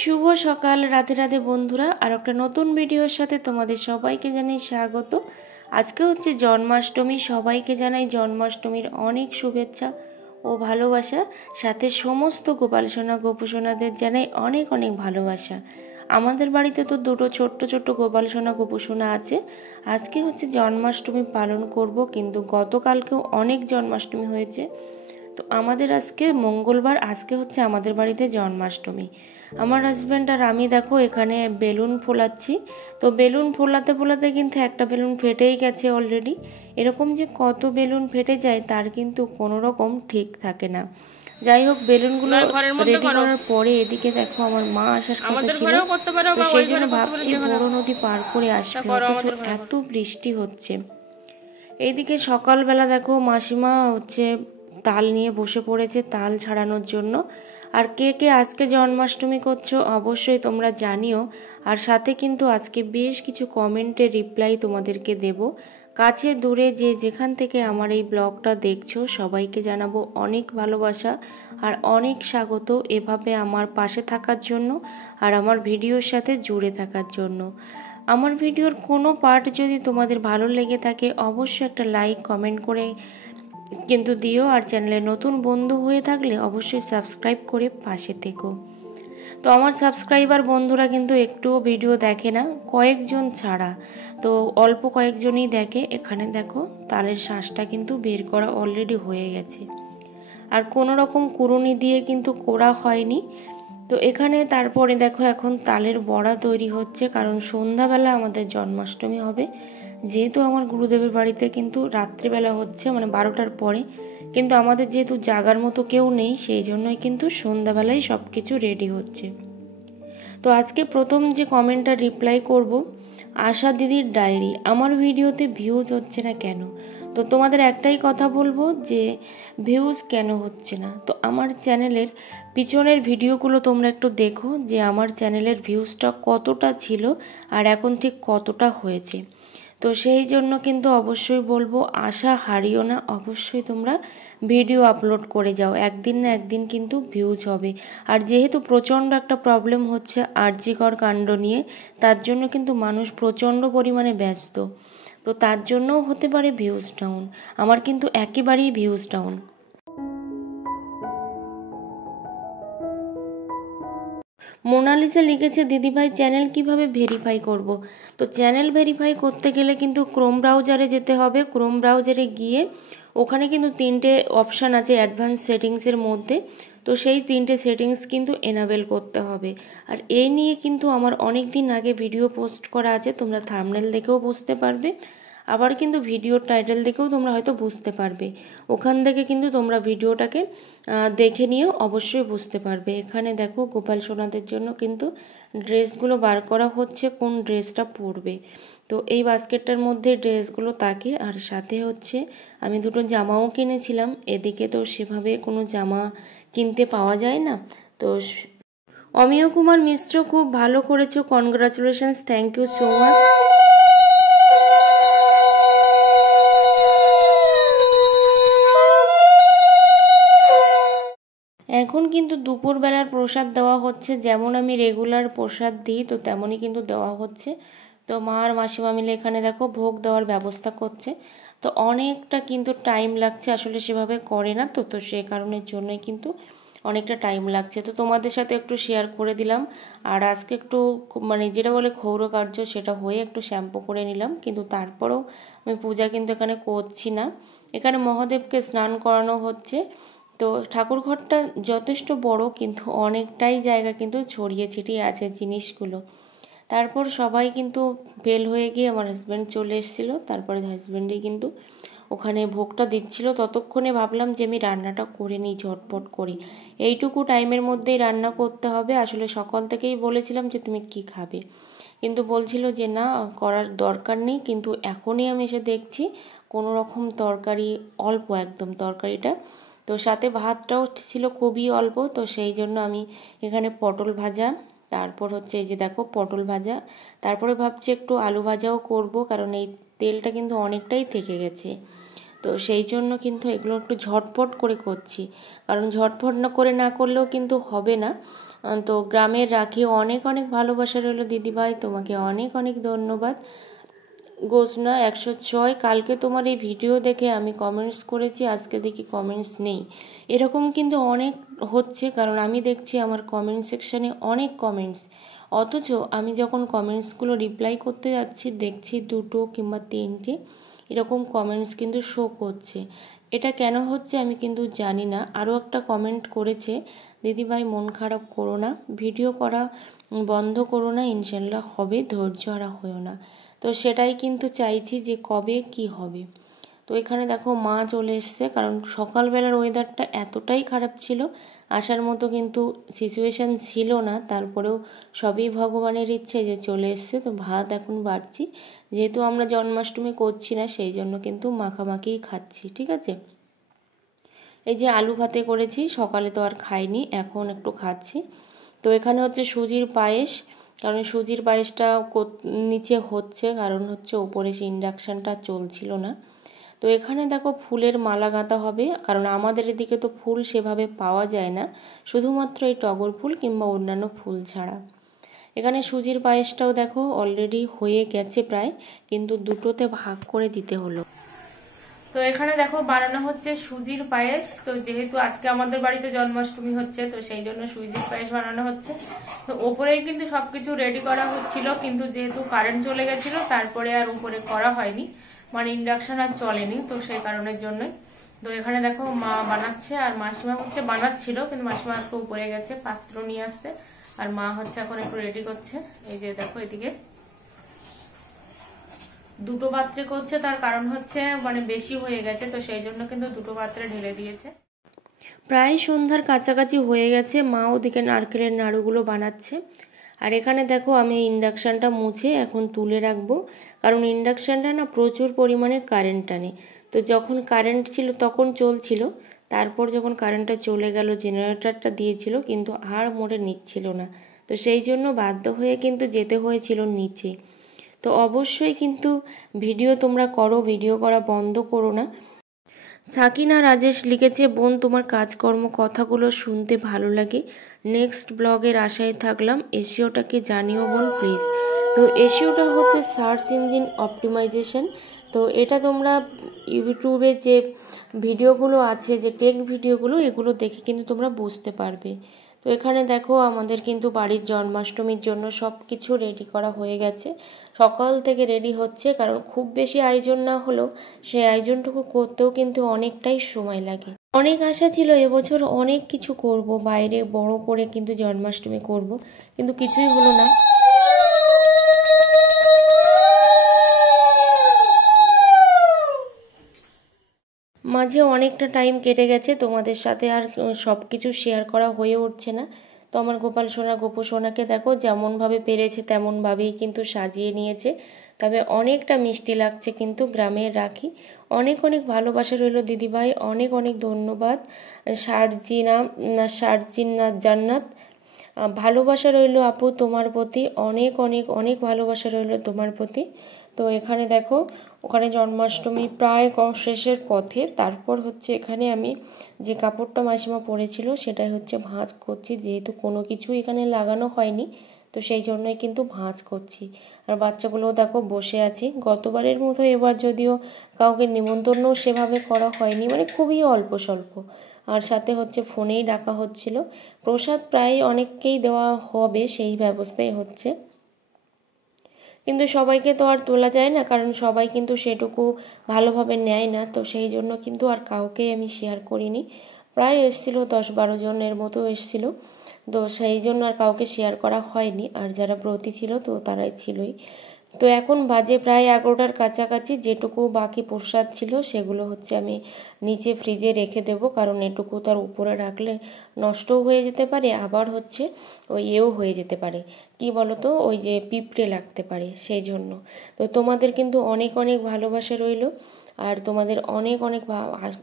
শুভ সকাল রাধে রাধে বন্ধুরা, আর একটা নতুন ভিডিওর সাথে তোমাদের সবাইকে জানাই স্বাগত। আজকে হচ্ছে জন্মাষ্টমী, সবাইকে জানাই জন্মাষ্টমীর অনেক শুভেচ্ছা ও ভালোবাসা। সাথে সমস্ত গোপাল সোনা গোপু সোনাদের জানাই অনেক অনেক ভালোবাসা। আমাদের বাড়িতে তো দুটো ছোট্ট ছোট্ট গোপাল সোনা গোপু সোনা আছে। আজকে হচ্ছে জন্মাষ্টমী পালন করব, কিন্তু গতকালকেও অনেক জন্মাষ্টমী হয়েছে। তো আমাদের আজকে মঙ্গলবার, আজকে হচ্ছে আমাদের বাড়িতে জন্মাষ্টমী। আমার হাজব্যান্ড আর আমি দেখো এখানে বেলুন ফোলাচ্ছি। তো বেলুন ফোলাতে ফোলাতে কিন্তু একটা বেলুন ফেটেই গেছে অলরেডি। এরকম যে কত বেলুন ফেটে যায় তার কিন্তু কোনো রকম ঠিক থাকে না। যাই হোক, বেলুনগুলো রেডি করার পরে এদিকে দেখো আমার মা আসার কথা ছিল, তো সেই জন্য ভাবছি বড় নদী পার করে আসবে, অথচ এত বৃষ্টি হচ্ছে। এইদিকে সকালবেলা দেখো মাসিমা হচ্ছে তাল নিয়ে বসে পড়েছে তাল ছাড়ানোর জন্য। আর কে কে আজকে জন্মাষ্টমী করছো অবশ্যই তোমরা জানিও। আর সাথে কিন্তু আজকে বেশ কিছু কমেন্টের রিপ্লাই তোমাদেরকে দেব। কাছে দূরে যে যেখান থেকে আমার এই ব্লগটা দেখছো সবাইকে জানাবো অনেক ভালোবাসা আর অনেক স্বাগত এভাবে আমার পাশে থাকার জন্য আর আমার ভিডিওর সাথে জুড়ে থাকার জন্য। আমার ভিডিওর কোনো পার্ট যদি তোমাদের ভালো লেগে থাকে অবশ্যই একটা লাইক কমেন্ট করে কিন্তু দিও। আর চ্যানেলে নতুন বন্ধু হয়ে থাকলে অবশ্যই সাবস্ক্রাইব করে পাশে থেকো। তো আমার সাবস্ক্রাইবার বন্ধুরা কিন্তু একটুও ভিডিও দেখে না, কয়েকজন ছাড়া। তো অল্প কয়েকজনই দেখে। এখানে দেখো তালের শাঁসটা কিন্তু বের করা অলরেডি হয়ে গেছে, আর কোনো রকম কুড়ুনি দিয়ে কিন্তু কোড়া হয়নি। তো এখানে তারপরে দেখো এখন তালের বড়া তৈরি হচ্ছে, কারণ সন্ধ্যাবেলা আমাদের জন্মাষ্টমী হবে। যেহেতু আমার গুরুদেবের বাড়িতে কিন্তু রাত্রিবেলা হচ্ছে, মানে 12টার পরে, কিন্তু আমাদের যেহেতু জাগার মতো কেউ নেই সেই জন্যই কিন্তু সন্ধ্যাবেলায় সব কিছু রেডি হচ্ছে। তো আজকে প্রথম যে কমেন্টটা রিপ্লাই করব, আশা দিদির ডায়েরি, আমার ভিডিওতে ভিউজ হচ্ছে না কেন? তো তোমাদের একটাই কথা বলবো যে ভিউজ কেন হচ্ছে না, তো আমার চ্যানেলের পিছনের ভিডিওগুলো তোমরা একটু দেখো যে আমার চ্যানেলের ভিউজটা কতটা ছিল আর এখন ঠিক কতটা হয়েছে। তো সেই জন্য কিন্তু অবশ্যই বলবো আশা হারিও না, অবশ্যই তোমরা ভিডিও আপলোড করে যাও, একদিন না একদিন কিন্তু ভিউজ হবে। আর যেহেতু প্রচণ্ড একটা প্রবলেম হচ্ছে আরজিকর কাণ্ড নিয়ে, তার জন্য কিন্তু মানুষ প্রচণ্ড পরিমাণে ব্যস্ত। তো তার জন্যও হতে পারে ভিউজ ডাউন, আমার কিন্তু একেবারেই ভিউজ ডাউন। মোনালিসা লিখেছে দিদিভাই চ্যানেল কিভাবে ভেরিফাই করব। তো চ্যানেল ভেরিফাই করতে গেলে কিন্তু ক্রোম ব্রাউজারে যেতে হবে। ক্রোম ব্রাউজারে গিয়ে ওখানে কিন্তু 3টে অপশান আছে অ্যাডভান্স সেটিংসের মধ্যে। তো সেই 3টে সেটিংস কিন্তু এনাবেল করতে হবে। আর এই নিয়ে কিন্তু আমার অনেক দিন আগে ভিডিও পোস্ট করা আছে, তোমরা থাম্বনেল দেখেও বুঝতে পারবে, আবার কিন্তু ভিডিওর টাইটেল দেখেও তোমরা হয়তো বুঝতে পারবে। ওখান থেকে কিন্তু তোমরা ভিডিওটাকে দেখে নিয়েও অবশ্যই বুঝতে পারবে। এখানে দেখো গোপাল সোনাদের জন্য কিন্তু ড্রেসগুলো বার করা হচ্ছে, কোন ড্রেসটা পরবে। তো এই বাস্কেটটার মধ্যে ড্রেসগুলো থাকে, আর সাথে হচ্ছে আমি দুটো জামাও কিনেছিলাম। এদিকে তো সেভাবে কোনো জামা কিনতে পাওয়া যায় না। তো অমিয় কুমার মিশ্র খুব ভালো করেছো, congratulations, thank you so much. এখন কিন্তু দুপুরবেলার প্রসাদ দেওয়া হচ্ছে, যেমন আমি রেগুলার প্রসাদ দিই তো তেমনই কিন্তু দেওয়া হচ্ছে। তো মা আর মাসিমা মিলে এখানে দেখো ভোগ দেওয়ার ব্যবস্থা করছে। তো অনেকটা কিন্তু টাইম লাগছে, আসলে সেভাবে করে না তো তো সে কারণের জন্যই কিন্তু অনেকটা টাইম লাগছে। তো তোমাদের সাথে একটু শেয়ার করে দিলাম। আর আজকে একটু মানে যেটা বলে ক্ষৌর কার্য সেটা হয়ে একটু শ্যাম্পু করে নিলাম, কিন্তু তারপরেও আমি পূজা কিন্তু এখানে করছি না। এখানে মহাদেবকে স্নান করানো হচ্ছে। তো ঠাকুরঘরটা যথেষ্ট বড়, কিন্তু অনেকটাই জায়গা কিন্তু ছড়িয়ে ছিটিয়ে আছে জিনিসগুলো। তারপর সবাই কিন্তু ফেল হয়ে গিয়ে আমার হাজব্যান্ড চলে এসেছিলো, তারপরে হাজব্যান্ডই কিন্তু ওখানে ভোগটা দিচ্ছিল। ততক্ষণে ভাবলাম যে আমি রান্নাটা করে নিই ঝটপট করি, এইটুকু টাইমের মধ্যেই রান্না করতে হবে। আসলে সকাল থেকেই বলেছিলাম যে তুমি কি খাবে, কিন্তু বলছিল যে না করার দরকার নেই, কিন্তু এখনই আমি এসে দেখছি কোনো রকম তরকারি অল্প, একদম তরকারিটা। তো সাথে ভাতটাও ছিল খুবই অল্প, তো সেই জন্য আমি এখানে পটল ভাজা, তারপর হচ্ছে এই যে দেখো পটল ভাজা, তারপরে ভাবছি একটু আলু ভাজাও করব, কারণ এই তেলটা কিন্তু অনেকটাই থেকে গেছে। তো সেই জন্য কিন্তু এগুলো একটু ঝটপট করে করছি, কারণ ঝটপট না করলেও কিন্তু হবে না। তো গ্রামের রাখি অনেক অনেক ভালোবাসা রইল দিদিভাই, তোমাকে অনেক অনেক ধন্যবাদ। গোসনা 106, কালকে তোমার এই ভিডিও দেখে আমি কমেন্টস করেছি, আজকে দেখি কমেন্টস নেই। এরকম কিন্তু অনেক হচ্ছে, কারণ আমি দেখছি আমার কমেন্ট সেকশানে অনেক কমেন্টস, অথচ আমি যখন কমেন্টসগুলো রিপ্লাই করতে যাচ্ছি দেখছি 2 কিংবা 3টে এরকম কমেন্টস কিন্তু শো করছে। এটা কেন হচ্ছে আমি কিন্তু জানি না। আরও একটা কমেন্ট করেছে, দিদিভাই মন খারাপ করো না, ভিডিও করা বন্ধ করো না, ইনশাল্লাহ হবে, ধৈর্য হারা হয়েও না। তো সেটাই কিন্তু চাইছি যে কবে কি হবে। তো এখানে দেখো মা চলে এসছে, কারণ সকালবেলার ওয়েদারটা এতটাই খারাপ ছিল, আসার মতো কিন্তু সিচুয়েশান ছিল না, তারপরেও সবই ভগবানের ইচ্ছে যে চলে এসছে। তো ভাত এখন বাড়ছি, যেহেতু আমরা জন্মাষ্টমী করছি না সেই জন্য কিন্তু মাখামাখিই খাচ্ছি, ঠিক আছে। এই যে আলু ভাতে করেছি, সকালে তো আর খাইনি, এখন একটু খাচ্ছি। তো এখানে হচ্ছে সুজির পায়েস, কারণ সুজির পায়েসটা নিচে হচ্ছে, কারণ হচ্ছে ওপরে সে ইন্ডাকশানটা চলছিল না। তো এখানে দেখো ফুলের মালা গাঁথা হবে, কারণ আমাদের এদিকে তো ফুল সেভাবে পাওয়া যায় না, শুধুমাত্র এই টগর ফুল কিংবা অন্যান্য ফুল ছাড়া। এখানে সুজির পায়েসটাও দেখো অলরেডি হয়ে গেছে প্রায়, কিন্তু দুটোতে ভাগ করে দিতে হলো। তো এখানে দেখো বানানো হচ্ছে সুজির পায়েস। তো যেহেতু আজকে আমাদের বাড়িতে জন্মাষ্টমী হচ্ছে, তো সেই জন্য সুজির পায়েস বানানো হচ্ছে। তো ওপরেই কিন্তু সবকিছু রেডি করা হচ্ছিল, কিন্তু যেহেতু কারেন্ট চলে গেছিল তারপরে আর উপরে করা হয়নি, মানে ইন্ডাকশন আর চলেনি, তো সেই কারণের জন্যই। তো এখানে দেখো মা বানাচ্ছে আর মাসিমা হচ্ছে বানাচ্ছিল, কিন্তু মাসিমা একটু উপরে গেছে পাত্র নিয়ে আসতে, আর মা হচ্ছে এখন একটু রেডি করছে। এই যে দেখো এদিকে 2টো পাত্রে করছে, তার কারণ হচ্ছে মানে বেশি হয়ে গেছে, তো সেই জন্য কিন্তু 2টো পাত্রে ঢেলে দিয়েছে। প্রায় সন্ধ্যার কাছাকাছি হয়ে গেছে, মা ওদিকে নারকেলের নাড়ুগুলো বানাচ্ছে। আর এখানে দেখো আমি ইন্ডাকশানটা মুছে এখন তুলে রাখবো, কারণ ইন্ডাকশানটা না প্রচুর পরিমাণে কারেন্ট টানে। তো যখন কারেন্ট ছিল তখন চলছিল, তারপর যখন কারেন্টটা চলে গেল জেনারেটরটা দিয়েছিল, কিন্তু আর মোড়ে নিচ্ছিল না, তো সেই জন্য বাধ্য হয়ে কিন্তু যেতে হয়েছিল নিচে। তো অবশ্যই কিন্তু ভিডিও তোমরা করো, ভিডিও করা বন্ধ করো না। সাকিনা রাজেশ লিখেছে, বোন তোমার কাজকর্ম কথাগুলো শুনতে ভালো লাগে, নেক্সট ব্লগের আশায় থাকলাম, এসিওটাকে জানিও বোন প্লিজ। তো এসিওটা হচ্ছে সার্চ ইঞ্জিন অপটিমাইজেশন। তো এটা তোমরা ইউটিউবে যে ভিডিওগুলো আছে, যে টেক ভিডিওগুলো, এগুলো দেখে কিন্তু তোমরা বুঝতে পারবে। তো এখানে দেখো আমাদের কিন্তু বাড়ির জন্মাষ্টমীর জন্য সব কিছু রেডি করা হয়ে গেছে, সকাল থেকে রেডি হচ্ছে, কারণ খুব বেশি আয়োজন না হলেও সেই আয়োজনটুকু করতেও কিন্তু অনেকটাই সময় লাগে। অনেক আশা ছিল এবছর অনেক কিছু করব, বাইরে বড় করে কিন্তু জন্মাষ্টমী করব, কিন্তু কিছুই হলো না। মাঝে অনেকটা টাইম কেটে গেছে, তোমাদের সাথে আর সব কিছু শেয়ার করা হয়ে উঠছে না। তো আমার গোপাল সোনা গোপু সোনাকে দেখো যেমনভাবে পেরেছে তেমনভাবেই কিন্তু সাজিয়ে নিয়েছে, তবে অনেকটা মিষ্টি লাগছে কিন্তু গ্রামের রাখি। অনেক অনেক ভালোবাসা রইল দিদিভাই, অনেক অনেক ধন্যবাদ। শারজিনা জান্নাত, ভালোবাসা রইল আপু তোমার প্রতি, অনেক অনেক অনেক ভালোবাসা রইল তোমার প্রতি। তো এখানে দেখো ওখানে জন্মাষ্টমী প্রায় শেষের পথে, তারপর হচ্ছে এখানে আমি যে কাপড়টা মাসিমা পরেছিল সেটাই হচ্ছে ভাঁজ করছি, যেহেতু কোনো কিছু এখানে লাগানো হয়নি, তো সেই জন্যই কিন্তু ভাঁজ করছি। আর বাচ্চাগুলোও দেখো বসে আছি, গতবারের মতো এবার যদিও কাউকে নিমন্ত্রণও সেভাবে করা হয়নি, মানে খুবই অল্প স্বল্প, আর সাথে হচ্ছে ফোনেই ডাকা হচ্ছিল। প্রসাদ প্রায় অনেককেই দেওয়া হবে সেই ব্যবস্থাই হচ্ছে, কিন্তু সবাইকে তো আর তোলা যায় না, কারণ সবাই কিন্তু সেটুকু ভালোভাবে নেয় না, তো সেই জন্য কিন্তু আর কাউকেই আমি শেয়ার করিনি। প্রায় এসেছিলো 10-12 জনের মতো এসেছিলো, তো সেই জন্য আর কাউকে শেয়ার করা হয়নি, আর যারা ব্রতী ছিল তো তারাই ছিলই। তো এখন বাজে প্রায় 11টার কাছাকাছি, যেটুকু বাকি প্রসাদ ছিল সেগুলো হচ্ছে আমি নিচে ফ্রিজে রেখে দেব, কারণ এটুকু তার উপরে রাখলে নষ্টও হয়ে যেতে পারে, আবার হচ্ছে ওই হয়ে যেতে পারে, কি বলো তো, ওই যে পিঁপড়ে লাগতে পারে, সেই জন্য। তো তোমাদের কিন্তু অনেক অনেক ভালোবাসা রইল, আর তোমাদের অনেক অনেক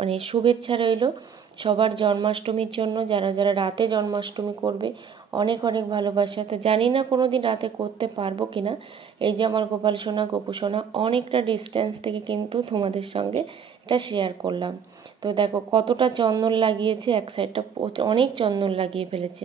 মানে শুভেচ্ছা রইল সবার জন্মাষ্টমীর জন্য, যারা যারা রাতে জন্মাষ্টমী করবে অনেক অনেক ভালোবাসা। তো জানি না কোনো দিন রাতে করতে পারবো কি না। এই যে আমার গোপাল সোনা গোপু সোনা অনেকটা ডিস্টেন্স থেকে কিন্তু তোমাদের সঙ্গে এটা শেয়ার করলাম। তো দেখো কতটা চন্দন লাগিয়েছে, এক সাইডটা অনেক চন্দন লাগিয়ে ফেলেছে।